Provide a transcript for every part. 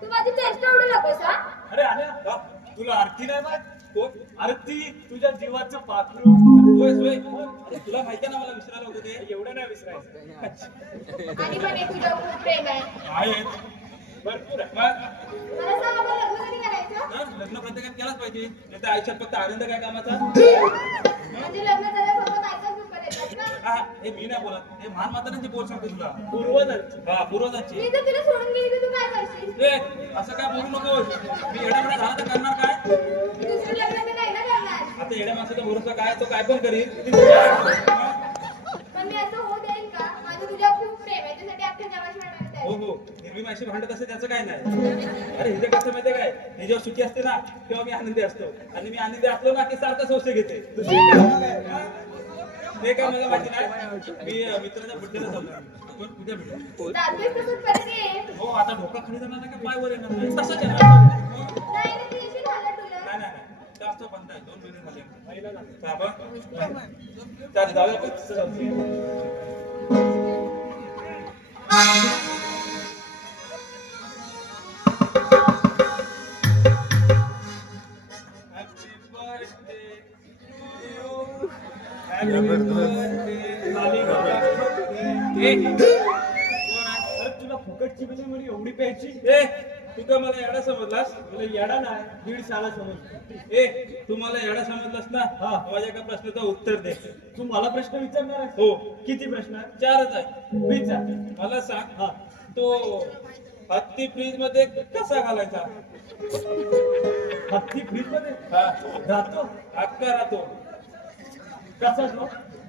तू माझी चेष्टा उडू नकोस हा? अरे आल्या का? तुला आरती नाही माहीत? कोण? आरती तुझ्या जीवाचं पाखरू. होय होय अरे तुला माहिती आहे ना मला विसरायला होतं ते? एवढं नाही विसरायचं. आणि म्हणे तुझं खूप प्रेम आहे. आहेत भरपूर आहे. मग? मला सांग आपण लग्न कधी करायचं? हा, लग्न प्रत्येकात केलाच पाहिजे. नाही तर आयुष्यात फक्त आनंद काय कामाचा? म्हणजे लग्न येतात ना हा हे मी नाही बोलत. हे महान मातांचे बोल सांगतो तुला. पूर्वजांची. हा पूर्वजांची. मी जर तुला सोडून गेली तर तू काय करशील? ए असं काय बोलू नकोस. मी एडा मेडा झाला तर करणार काय? दुसरं लग्न तर नाही ना करणार. आता येड्या माणसाचा भरोसा काय तो काय पण करील हा? पण मी असं होऊ देईन का? माझं तुझ्या खूप प्रेम आहे. त्यासाठी अख्ख्या जगाशी भांडत हो आहे. हो हिरवी माशी भांडत असते त्याचं काय नाही. अरे हिचं कसं माहितीये काय? हे जेव्हा सुखी असते ना तेव्हा मी आनंदी असतो. आणि मी आनंदी असलो ना की सारखं संशय घेते. हा? ते काय मला माहिती नाही. मी मित्राच्या बुड्डेला चाललो आपण उद्या भेटू. हो आता ढोका खाली जाणार नाही का? पाय वर येणार नाही. तसंच येणार. नाही जास्त बंद आहे. दोन महिने झाले. बाबा जाऊया तुला फुकटची म्हणजे म्हणे एवढी प्यायची ए, तू का मला येडा समजलास? तुला येडा नाही दीड साला समज ए तू मला येडा समजलास ना? हा. माझ्या एका प्रश्नाचं उत्तर दे. तू मला प्रश्न विचारणार हो. किती प्रश्न? आहे. चारच आहे. विचार मला सांग. हा. तो हत्ती फ्रीजमध्ये कसा घालायचा? हत्ती फ्रीजमध्ये हा. राहतो? अक्का राहतो. कसा तो?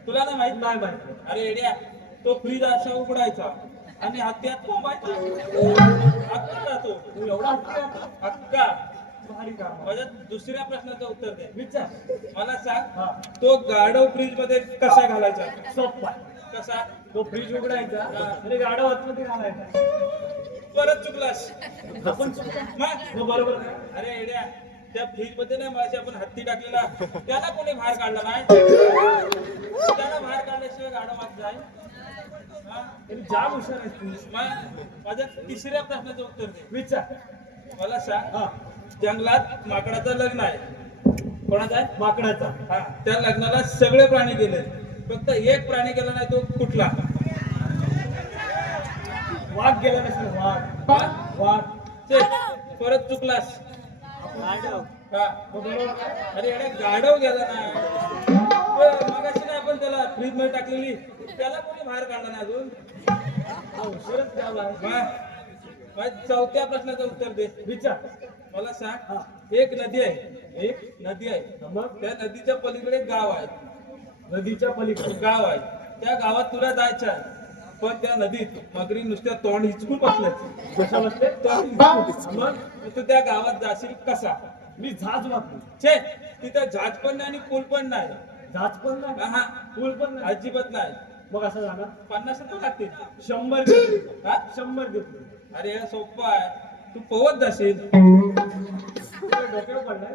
तुला ना माहीत? नाही माहिती. अरे एड्या तो फ्रीज असा उघडायचा आणि हत्यात कोंबायचा. अक्का राहतो एवढा काम माझ्या दुसऱ्या प्रश्नाचं उत्तर दे. विचार. मला सांग तो गाढव फ्रीजमध्ये कसा घालायचा? सोपा कसा? तो फ्रीज उघडायचा आणि गाडा आतमध्ये घालायचा. परत चुकलास. आपण बरोबर. अरे एड्या त्या फ्रीजमध्ये नाही माशी आपण हत्ती टाकलेला. त्याला कोणी बाहेर काढला नाही त्याला बाहेर काढल्याशिवाय गाडा मात जाय जाम हुशार तू. मग माझ्या तिसऱ्या प्रश्नाचं उत्तर दे. विचार. मला सांग. हा. जंगलात माकडाचं लग्न आहे. कोणाचं आहे? माकडाचा. हा. त्या लग्नाला सगळे प्राणी गेले. फक्त एक प्राणी गेला नाही तो कुठला? वाघ गेला नसेल वाघ. वाघ. ते परत चुकलास. अरे अरे गाढव गेला ना. मगाशी नाही आपण त्याला फ्रीजमध्ये टाकलेली. त्याला कोणी बाहेर काढला ना अजून? हुशारच गाव आहे. मग मग चौथ्या प्रश्नाचं उत्तर दे. विचार. मला. सांग. एक नदी आहे. एक नदी आहे. मग? त्या नदीच्या पलीकडे गाव आहे. नदीच्या पलीकडे. गाव आहे. त्या गावात तुला जायचं आहे. पण त्या नदीत मगरी नुसत्या तोंड हिचकून बसल्याची. तू त्या गावात जाशील कसा? मी झाज वापरू छे तिथं झाज पण नाही आणि पूल पण नाही. झाज पण नाही? हा पूल पण नाही? अजिबात नाही. मग असं जाणार पन्नास रुपये लागतील. शंभर घेतली. हा? शंभर घेतली. अरे हे सोपं आहे. तू पोहत जाशील. डोक्यावर पडलाय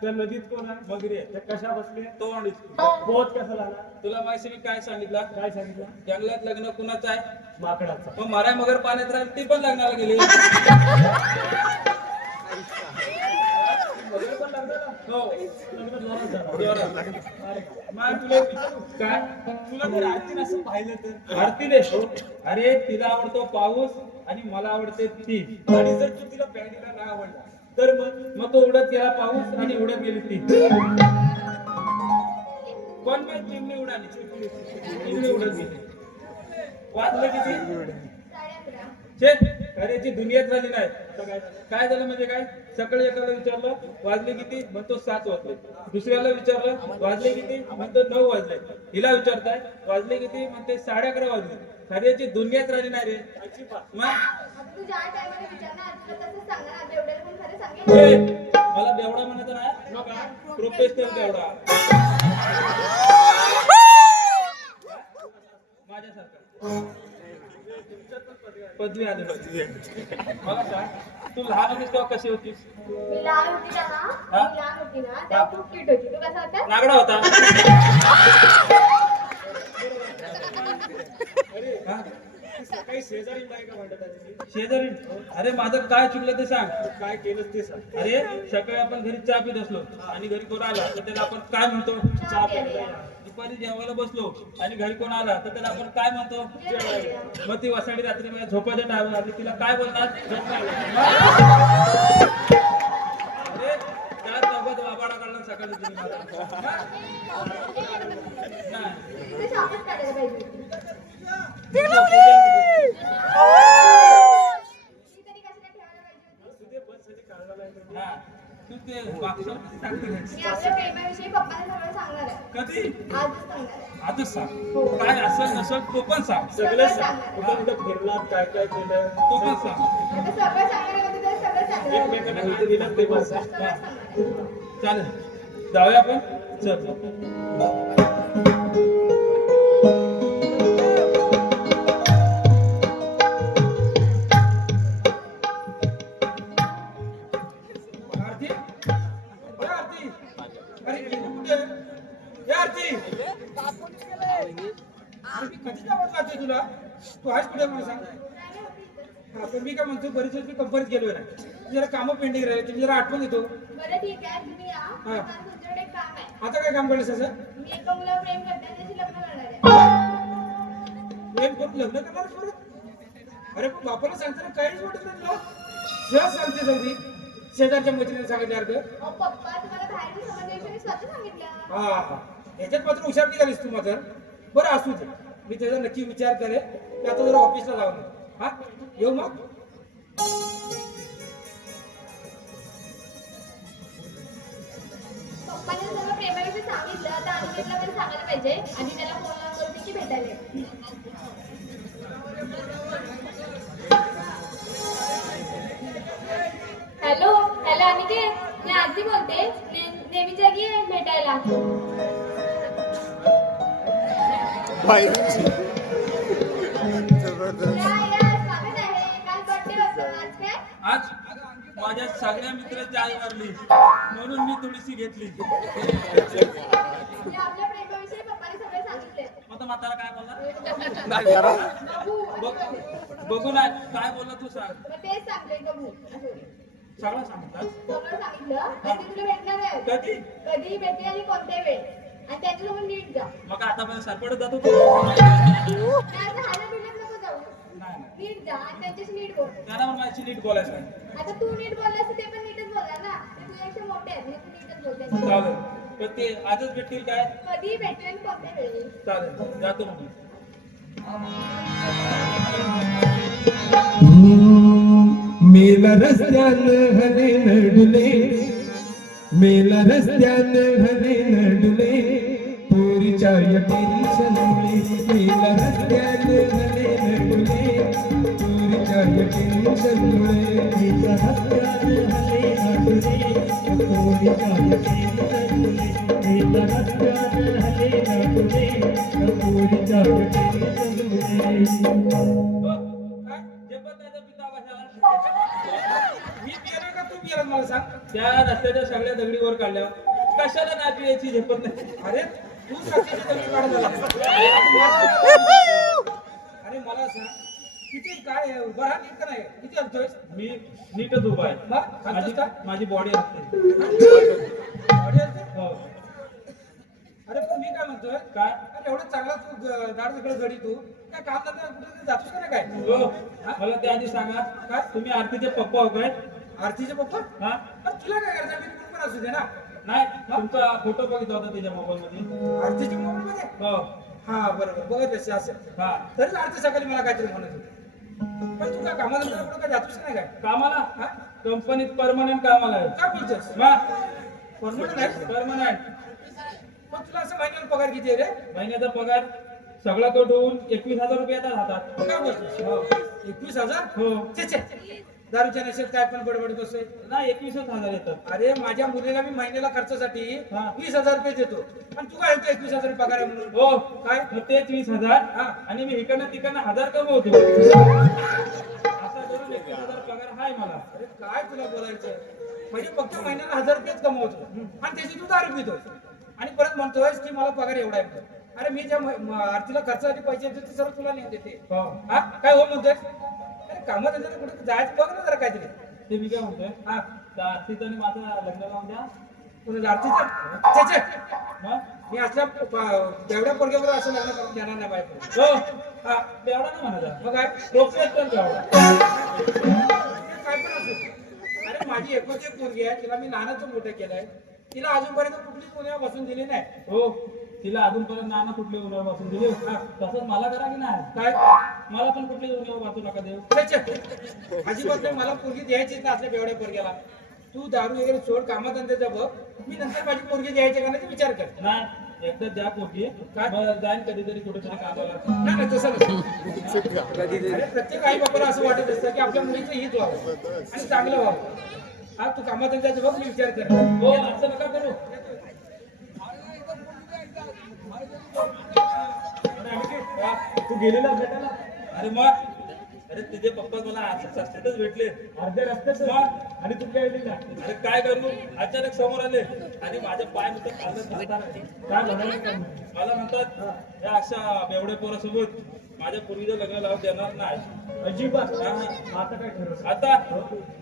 त्या नदीत कोण आहे? मगरी आहे. त्या कशा बसले तोंड. पोहत कसा झाला? तुला माहिती मी काय सांगितलं? काय सांगितलं? जंगलात लग्न कुणाचं आहे? माकडाचा. मग मराय मगर पाण्यात राहील ती पण लग्नाला गेली. पण हो. लग्न जोरात झालं. जोरात. अरे, मग तुला एक विचारू काय तुला जर आरती असं पाहिलं तर? आरती दे अरे तिला आवडतो पाऊस आणि मला आवडते ती आणि जर तू तिला पॅडीला नाही आवडला तर मग मग तो उडत गेला पाऊस आणि उडत गेली ती. कोण पण चिमणी उडाली. चिमणी उडत गेली. वाचलं किती अरे दुनियात झाली नाही. काय झालं म्हणजे काय? सकाळी एकाला विचारलं वाजले किती? म्हणतो सात वाजले. दुसऱ्याला विचारलं वाजले किती? म्हणतो नऊ वाजले. हिला विचारताय वाजले किती? म्हणते साडे अकरा वाजले. खऱ्याची दुनियात राहिली नाही रे. मग? ए, मला बेवडा म्हणायचं नाही. प्रोफेशनल बेवडा. माझ्यासारखा. पदवी आली पदवी मला सांग तू लहान होतीस तेव्हा कशी होतीस? मी लहान होती ना हा? मी लहान होती ना तेव्हा खूप क्यूट होती. तू कसा होता नागडा होता. हा? शेजारी बायका भांडत आहे? शेजारी? अरे माझं काय चुकलं ते सांग. काय केलं ते सांग. अरे सकाळी आपण घरी चहा पित असलो आणि घरी कोण आला तर त्याला आपण काय म्हणतो? चहा प्यायला. दुपारी जेवायला बसलो आणि घरी कोण आला तर त्याला आपण काय म्हणतो? जेवायला. मग ती वसाडी रात्री माझ्या झोपाच्या टायमाला आली तिला काय बोलतात अरे त्या वाबाडा काढला सकाळी तुम्ही मला. नाही. तिथे शापच काढायला पाहिजे होती. तुझ्या- ती तरी कशाला ठेवायला पाहिजे होती? तुझे बससाठी काढला नाही हा. तू ते वाक्य सांगते मी आपल्या प्रेमाविषयी पप्पाला सगळं सांगणार आहे कधी आजच आजच सांग. काय असेल नसेल तो पण सांग. सगळं सांग. कुठं कुठं फिरलात काय काय केलं? तो पण सांग. एकमेकांना माहिती दिलं ते पण सांग. चालेल. जाऊया आपण. चल. मी काय म्हणतो बरीच मी कंपनीत गेलोय ना. जरा कामं पेंडिंग राहिले तुम्ही जरा आठवण येतो बरं ठीक आहे तुम्ही या. हा. मला तुमच्याकडे एक काम आहे. आता काय काम करायचं असं मी एका मुलावर प्रेम करते लग्न करणार आहे. प्रेम करून लग्न करणार परत? अरे पण बापाला सांगताना काहीच वाटत नाही तुला. सहज सांगते सगळी शेजारच्या मैत्रिणीने सांगितल्यासारखं अहो पप्पा तुम्हाला बाहेरून समजल्याशिवाय मी स्वतः सांगितलं. हा हा. याच्यात मात्र हुशार निघालीस तू मात्र. बरं असू दे. मी त्याचा नक्की विचार करे की आता जरा ऑफिसला जाऊ नये हा? येऊ मग? पप्पाने सगळं प्रेमाविषयी सांगितलं आता अनिकेतला पण सांगायला पाहिजे आणि त्याला फोन करते की भेटायला. हॅलो हॅलो अनिकेत मी आजी बोलते. नेहमी जागी आहे भेटायला. आज माझ्या सगळ्या मित्राची आई वारली म्हणून मी थोडीशी घेतली. मी आपल्या प्रेमाविषयी पप्पाने सगळे सांगितले मग म्हातारा काय बोलला? बघू ना काय बोलला तू सांग. सगळं सांगतात सगळं सांगितलं आणि ते तुला भेटणार आहे कधी? कधी भेटेल आणि कोणत्या वेळ? आणि त्यांच्यासोबत नीट जा. मग आतापर्यंत सरपडत जातो तू नाही असं हायला बिलत नको जाऊ नाही नीट जा आणि त्यांच्याशी नीट बोल. त्यांना पण माझी नीट बोलायचं आता तू नीट बोललास तर ते पण नीटच बोलणार ना? ते तुझ्यापेक्षा मोठे आहेत मग तू नीटच बोल त्यांच्याशी. चालेल पण ते आजच भेटतील काय? कधी भेटेल आणि कोणत्या वेळी चालेल जातो मग मी. मेला रस्त्यान हले नडले मेला रस्त्यान हले नडले पोरीच्या या टेन्शनमुळे मला सांग त्या रस्त्याच्या सगळ्या दगडीवर काढल्या कशाला नाही पियाची झेपत नाही अरे तू दगडी काढत आला. अरे मला सांग किती काय? उभा राहा नीट नाही. किती हलतोय मी नीटच उभा आहे. मग हलतोस माझी का? माझी बॉडी असते अरे हो. अरे पण मी काय म्हणतोय? काय? अरे एवढं चांगला तू ग- दाढ सगळं घडी तू. काय काम धंदा कुठे जातोस का नाही काय? हो. मला त्या आधी सांगा. काय? तुम्ही आरतीचे पप्पा हो काय? आरतीचे पप्पा? हा? अरे तुला काय करायचं? मी कोण पण असू दे ना. नाही तुमचा फोटो बघितला होता त्याच्या मोबाईल मध्ये आरतीच्या मोबाईल मध्ये हो. हा बरोबर. बघत असे असेल हा. तरीच आरती सकाळी मला काहीतरी म्हणत होती. पण तू काय कामाला काय जातोस नाही काय? कामाला? हा? कंपनीत परमनंट कामाला आहे. काय बोलतोस? परमनंट आहे? परमनंट पण तुला असं महिन्याला पगार किती आहे रे? महिन्याचा पगार सगळा कट होऊन एकवीस हजार रुपये येतात हातात. काय बोलतोस? हो. एकवीस हजार? हो. दारूच्या नशेत काय पण बडबड बसतोय नाही एकवीसच हजार येतात. अरे माझ्या मुलीला मी महिन्याला खर्चासाठी हा. वीस हजार रुपये देतो. आणि तू काय म्हणतो एकवीस हजार रुपये पगार आहे म्हणून? हो काय? मग तेच वीस हजार. हा. आणि मी इकडनं तिकडनं हजार कमवतो. असा करून एकवीस हजार पगार हाय मला. अरे काय तुला बोलायचं? म्हणजे फक्त महिन्याला हजार रुपयेच कमवतो. आणि त्याची तू दारू पितो आणि परत म्हणतोय की मला पगार एवढा आहे अरे मी ज्या म- म- आरतीला खर्चासाठी पैसे देतो ते सर्व तुला नेऊन देते. हो. हा? काय हो म्हणतोय कामात धंद्याचं कुठे जायचं? बघ ना जरा काहीतरी. ते मी काय म्हणतोय? हा त्या आरतीचं आणि माझं लग्न लावून द्या. आरतीचं छे, छे. मग? मी असल्या बेवड्या पोरग्यावर असं लग्न करून देणार नाही बायको हो. हा तेवढा ना म्हणायचा. मग काय? प्रोफेशनल तेवढा काय पण अरे माझी एकच एक मुलगी आहे. तिला मी लहानाचं मोठं केलंय. तिला अजूनपर्यंत कुठलीच मुलीला बसून दिली नाही. हो. तिला अजूनपर्यंत नाना कुठली उन्हाळ वाचून दिली? हा, तसंच मला करा की नाही? काय? मला पण कुठली उन्हाळ वाचू नका देऊ. अजिबात नाही मला पोरगी द्यायचीच नाही असल्या बेवड्या पोरग्याला. तू दारू वगैरे सोड कामाधंद्याचा बघ. मी नंतर माझी पोरगी द्यायची का नाही विचार कर. नाही एकदा द्या पोटी काय? जाईन कधीतरी कुठेतरी कामाला. नाही नाही तसं नसतं. प्रत्येक आई बाबाला असं वाटत असतं की आपल्या मुलीचं हित व्हावं आणि चांगलं व्हावं. हा तू कामाधंद्याचा बघ मी विचार कर. हो असं नका करू. तू गेलेला भेटायला अरे मग? अरे तुझे पप्पा मला असं रस्त्यातच भेटले. अर्ध्या रस्त्यात मग? आणि तू काय ना अरे काय करू? अचानक समोर आले. आणि माझे पाय नुसतं काय म्हणाले मला म्हणतात या अशा बेवड्या पोरासोबत माझ्या पूर्वीचं लग्न लावून देणार नाही. अजिबात. आता काय ठरवलं? आता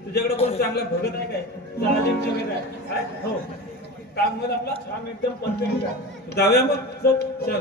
तुझ्याकडे कोण चांगला भगत आहे काय? चालेल जगत आहे. काय? हो. काम कर आपला. काम एकदम परफेक्ट जाऊया मग. चल.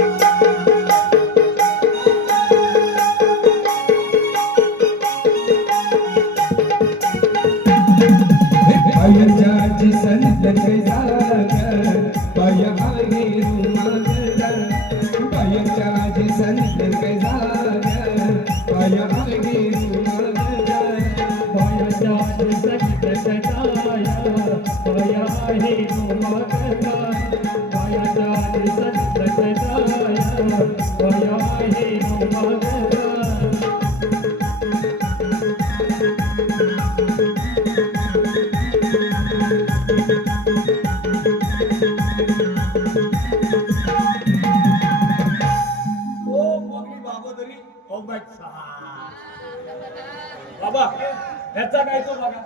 ह्याचा काय तो बघा.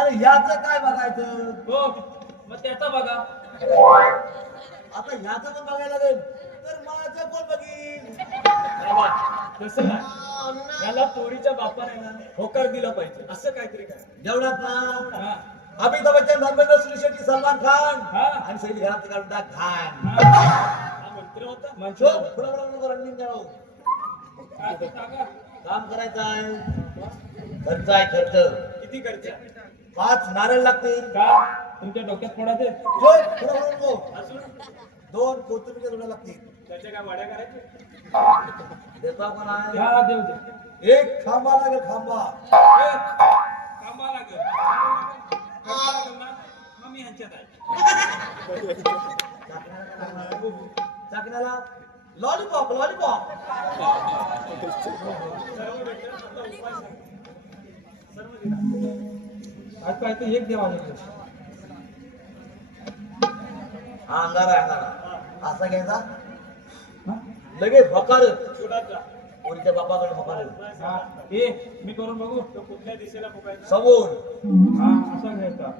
अरे याचं काय बघायचं? हो मग त्याचा बघा. आता ह्याचं पण बघायला लागेल. तर माझं कोण बाबा तसं नाही. याला पोरीच्या बापाने ना होकार दिला पाहिजे. असं काहीतरी काय? जेवणात ना हा. अमिताभ बच्चन धर्मेंद्र शेट्टी सलमान खान. हा. आणि सगळी घरात काढून टाक. खान हा. मंत्र होता. शो पुढं पुढं सांगा काम करायचं आहे. खर्च आहे खर्च. किती खर्च? पाच नारळ लागतील. का? तुमच्या डोक्यात पडायचे अजून? दोन कोथिंबीरच्या जोड्या लागतील. त्याच्या काय वाड्या करायच्या? देता पण आहे? हा देऊ दे एक खांबा लागेल खांबा. ए, कामा लागेल. कामा लागेल ना मग मी ह्यांच्यात आहे चाकण्याला लॉलीपॉप लॉलीपॉप आज काय ते एक देवा हा अंगारा आहे, अंगारा असा घ्यायचा? लगेच भकार कुणाचा पोरीच्या बापाकडे भकार हा ए मी करून बघू. तो कुठल्या दिशेला समोर हा असा घ्यायचा.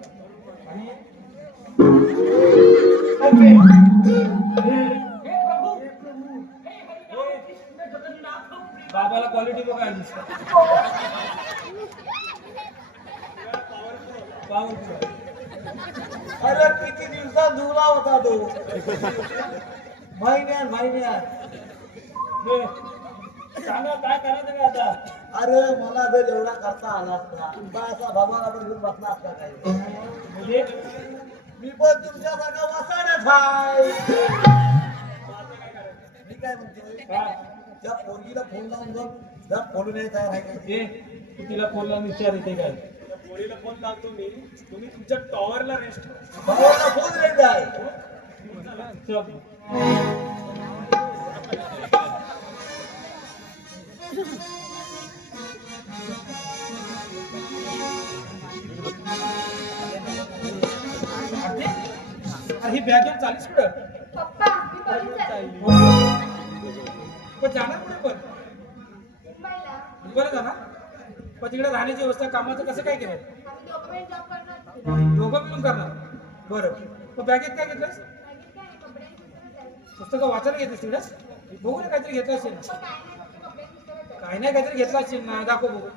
आणि बाबाला क्वालिटी पॉवरफुल अरे किती दिवसात धुला होता तो. महिन्यात महिन्यात. सांगा काय करायचं का आता? अरे मला जर एवढा करता आला असता तुमचा असा भगवान आपण घेऊन बसला असता काय? म्हणजे? मी पण तुमच्यासारखा वसाड्यात आहे. मी काय म्हणतोय? त्या पोरगीला फोन लावून बघ जर फोन नाही तयार आहे. का ए तू तिला फोन लावून विचार येते काय? त्या पोरीला फोन लावतो मी. तुम्ही तुमच्या टॉवरला रेस्ट फोन रेट आहे. चल. अरे ही बॅग घेऊन चालीस कुठं पप्पा पण जाणार कुठे पण? बरं जाणार पण तिकडे राहण्याची व्यवस्था कामाचं कसं काय केलं दोघं मिळून करणार. बरं. मग बॅगेत काय घेतलंस? पुस्तकं वाचायला घेतलीस तिकडं बघू ना काहीतरी घेतलं असेल. काही नाही काहीतरी घेतलं असेल ना. दाखव बघू.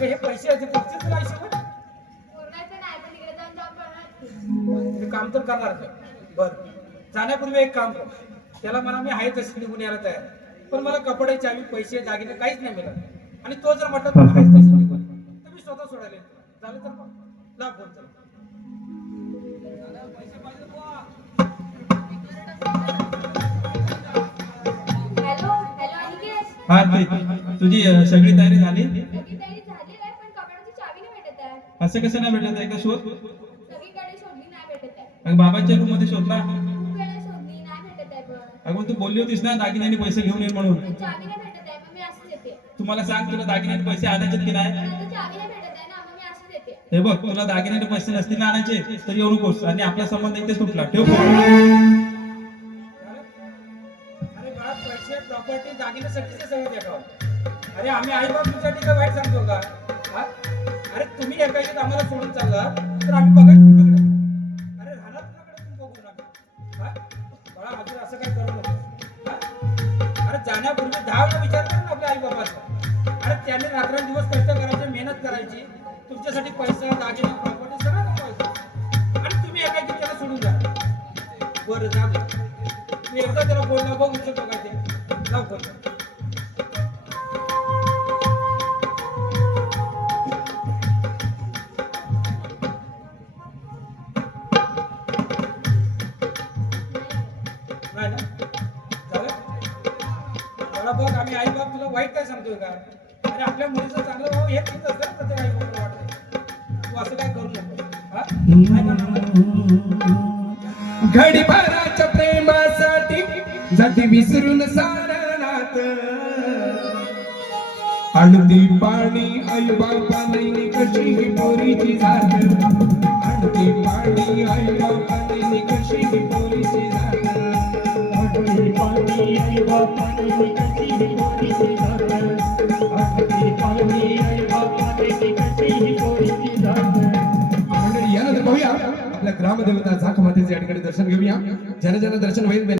हे पैसे आहेत, काम तर करणार बर. जाण्यापूर्वी एक काम कर. त्याला म्हणा मी आहे तशी निघून यायला तयार. पण मला कपडे चावी पैसे दागिने काहीच नाही मिळत. आणि तो जर म्हटलं तर आहेच तशी निघून तर मी स्वतः सोडायला झालं तर फोन चल. हा ते तुझी सगळी तयारी झाली? सगळी तयारी झाली आहे पण कपड्याची चावी नाही भेटत आहे. असं कसं नाही भेटत आहे का शोध सगळीकडे शोधली नाही भेटत आहे अगं बाबाच्या रूममध्ये शोधला. अगं तू बोलली होतीस ना दागिन्याने पैसे घेऊन ये म्हणून. तुम्हाला सांग तुला दागिन्याने पैसे आणायचे की नाही? हे बघ तुला दागिन्याने पैसे नसतील ना आणायचे तर येऊ नकोस. आणि आपला संबंध इथे सुटला ठेव प्रॉपर्टी दागिने सगळीचे सगळं देखाव अरे आम्ही आई बाप तुमच्यासाठी काय वाईट सांगतो का? अरे तुम्ही एकाएकीत आम्हाला सोडून चालला तर आम्ही बघायचं हा? जाण्यापूर्वी दहा वेळा विचार कर ना आपल्या आई बाबाचा अरे त्याने रात्रंदिवस कष्ट करायचे मेहनत करायची. तुमच्यासाठी पैसा दागिने प्रॉपर्टी सगळं कमवायचं. आणि तुम्ही एकाएकी त्याला सोडून द्या बरं जाऊ दे. एकदा त्याला बोलला बघू शकतो काय ते? लाव वाईट काय सांगतोय का? अरे आपल्या मुलीचं चांगलं व्हावं हे वाटतंय तू असं काय करू नको हा? करणार घडीभराच्या प्रेमासाठी जाती विसरून सारनात आणती पाणी आई बापाने कशी ही पोरीची जात आणती पाणी आई बापाने कशी ही पोरीची जात आठवली पाणी आई बापाने कशी ग्रामदेवता झाक मातेचे या ठिकाणी दर्शन घेऊया. ज्याने ज्यानं दर्शन होईल.